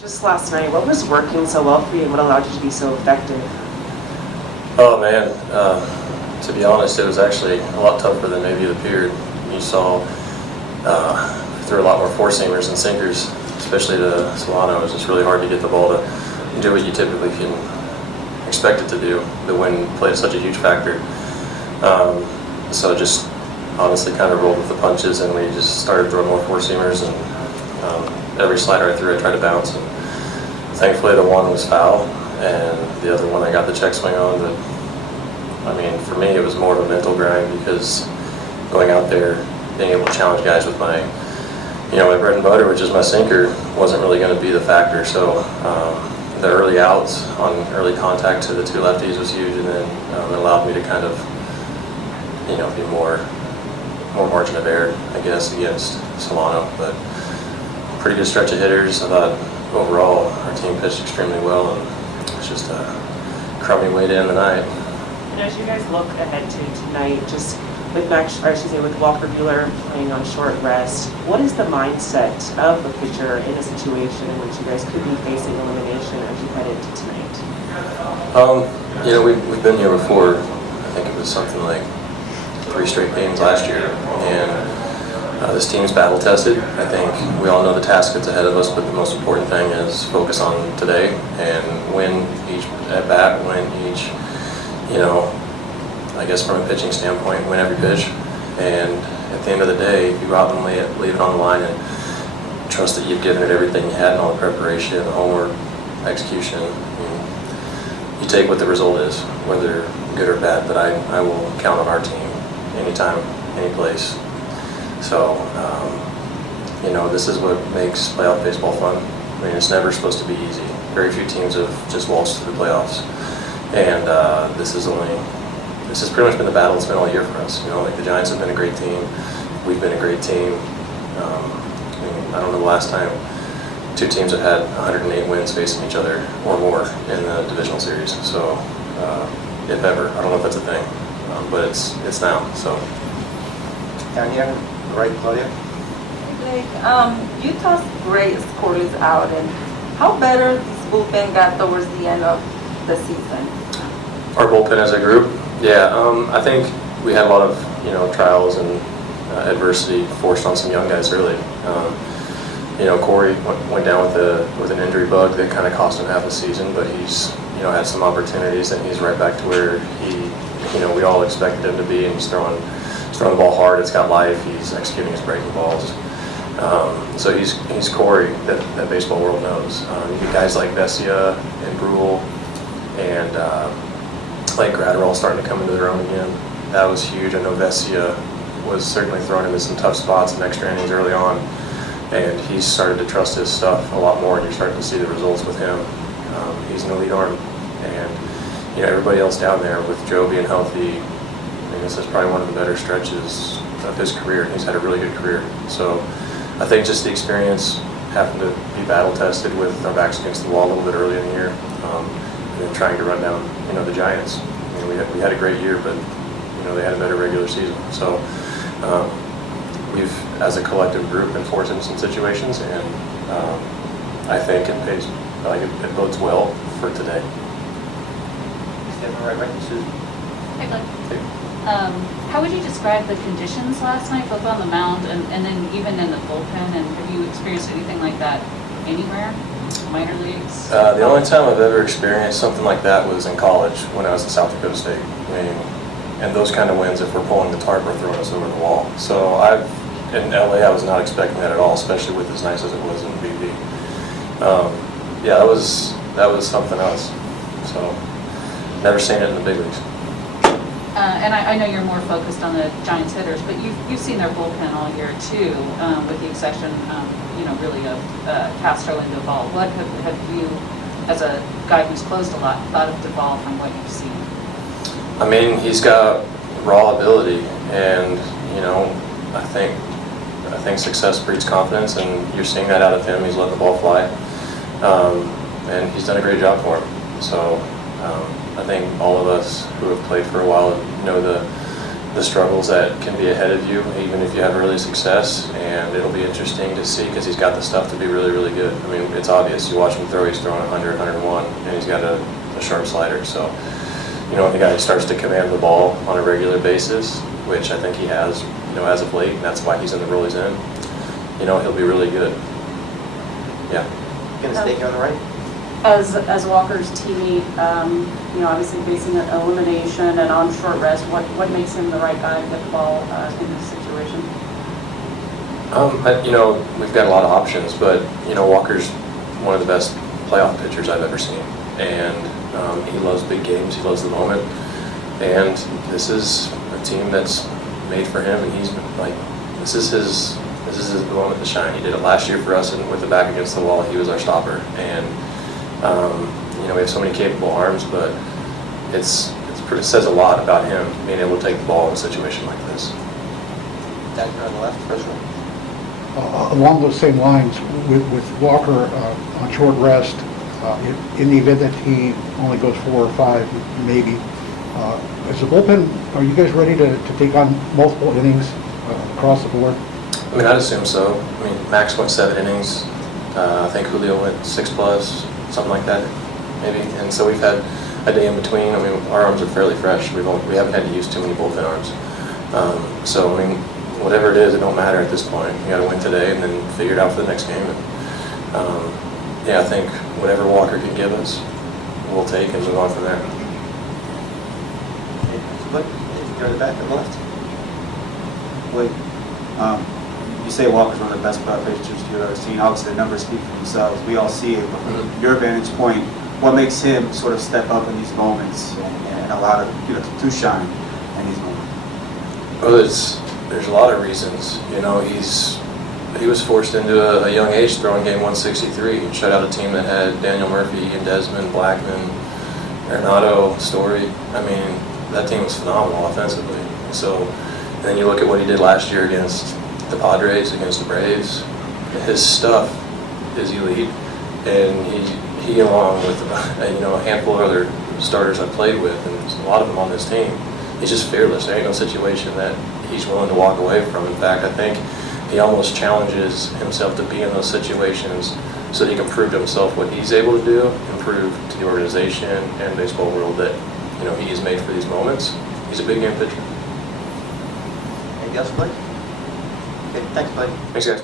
Just last night, what was working so well for you and what allowed you to be so effective? Oh man, to be honest, it was actually a lot tougher than maybe it appeared. You saw threw a lot more four-seamers and sinkers, especially to Solano. It was just really hard to get the ball to do what you typically can expect it to do. The wind played such a huge factor. So just honestly kind of rolled with the punches, and we just started throwing more four-seamers, and every slider I threw I tried to bounce. And thankfully the one was foul, and the other one I got the check swing on. But I mean, for me it was more of a mental grind, because going out there, being able to challenge guys with my bread and butter, which is my sinker, wasn't really going to be the factor. So the early outs on early contact to the two lefties was huge, and then it allowed me to kind of be more margin of error, I guess, against Solano. But pretty good stretch of hitters. I thought overall our team pitched extremely well, and it was just a crummy way to end the night. And as you guys look ahead to tonight, just with with Walker Buehler playing on short rest, what is the mindset of the pitcher in a situation in which you guys could be facing elimination as you head into tonight? We've been here before. I think it was something like 3 straight games last year, and this team's battle tested. I think we all know the task that's ahead of us, but the most important thing is focus on today and win each at bat, win each, I guess from a pitching standpoint, win every pitch. And at the end of the day, if you go out and leave it on the line and trust that you've given it everything you had in all the preparation, the homework, execution, you take what the result is, whether good or bad. But I will count on our team anytime, any place. So, this is what makes playoff baseball fun. I mean, it's never supposed to be easy. Very few teams have just waltzed through the playoffs. And this has pretty much been the battle it's been all year for us. Like the Giants have been a great team. We've been a great team. I don't know the last time 2 teams have had 108 wins facing each other or more in the divisional series. So, if ever, I don't know if that's a thing, but it's now. So. Tanya, right, Claudia? Blake, Utah's great scorers out, and how better this bullpen got towards the end of the season? Our bullpen as a group, yeah, I think we had a lot of trials and adversity forced on some young guys early. Corey went down with an injury bug that kind of cost him half a season, but he's had some opportunities, and he's right back to where we all expected him to be, and he's throwing the ball hard. It's got life. He's executing his breaking balls. So he's Corey that baseball world knows. You get guys like Vesia and Brule and like Gratterall starting to come into their own again. That was huge. I know Vesia was certainly thrown into some tough spots in extra innings early on, and he's started to trust his stuff a lot more, and you're starting to see the results with him. He's an elite arm, and everybody else down there with Joe being healthy. This is probably one of the better stretches of his career. He's had a really good career. So I think just the experience, having to be battle tested with our backs against the wall a little bit early in the year, and then trying to run down the Giants. We had a great year, but they had a better regular season. So we've, as a collective group, been forced into some situations, and I think it bodes well for today. Right, Susan. Hey, Blake. How would you describe the conditions last night, both on the mound and then even in the bullpen? And have you experienced anything like that anywhere? Minor leagues? The only time I've ever experienced something like that was in college when I was at South Dakota State. And those kind of winds, if we're pulling the tarp, are throwing us over the wall. So in LA, I was not expecting that at all, especially with as nice as it was in BV. Yeah, that was something else. So never seen it in the big leagues. And I know you're more focused on the Giants hitters, but you've seen their bullpen all year too, with the exception, really of Castro and Duvall. What have you, as a guy who's closed a lot, thought of Duvall from what you've seen? I mean, he's got raw ability, and I think success breeds confidence, and you're seeing that out of him. He's letting the ball fly, and he's done a great job for him. So I think all of us who have played for a while know the the struggles that can be ahead of you, even if you have early success, and it'll be interesting to see because he's got the stuff to be really, really good. I mean, it's obvious. You watch him throw, he's throwing 100, 101, and he's got a sharp slider. So, you know, the guy starts to command the ball on a regular basis, which I think he has, you know, as of late, and that's why he's in the role he's in. You know, he'll be really good. Yeah. Gonna stay here on the right? As Walker's teammate, you know, obviously facing an elimination and on short rest, what makes him the right guy to get the ball in this situation? You know, we've got a lot of options, but, you know, Walker's one of the best playoff pitchers I've ever seen. And he loves big games, he loves the moment. And this is a team that's made for him, and he's like, this is his moment to shine. He did it last year for us, and with the back against the wall, he was our stopper. And, you know, we have so many capable arms, but it says a lot about him being able to take the ball in a situation like this. Down here on the left, first one. Along those same lines, with Walker on short rest, in the event that he only goes 4 or 5, maybe, as a bullpen, are you guys ready to take on multiple innings across the board? I mean, I'd assume so. I mean, Max went 7 innings. I think Julio went 6+, something like that, maybe. And so we've had a day in between. I mean, our arms are fairly fresh. We haven't had to use too many bullpen arms. So, I mean, whatever it is, it don't matter at this point. You got to win today and then figure it out for the next game. And, yeah, I think whatever Walker can give us, we'll take and move on from there. Split, go to the back on the left. Wait, you say Walker's one of the best playoff pitchers you've ever seen. Obviously, the numbers speak for themselves. We all see it. But from your vantage point, what makes him sort of step up in these moments and allow to shine in these moments? Well, there's a lot of reasons. You know, he was forced into a young age throwing game 163 and shut out a team that had Daniel Murphy and Desmond, Blackman, Arenado, Story. I mean, that team was phenomenal offensively. So, and then you look at what he did last year against the Padres, against the Braves. His stuff is elite, and he along with you know, a handful of other starters I've played with, and a lot of them on this team, he's just fearless. There ain't no situation that he's willing to walk away from. In fact, I think he almost challenges himself to be in those situations so that he can prove to himself what he's able to do and prove to the organization and baseball world that, you know, he is made for these moments. He's a big game pitcher. Anything else, Blake? Okay, thanks, Blake. Thanks, guys.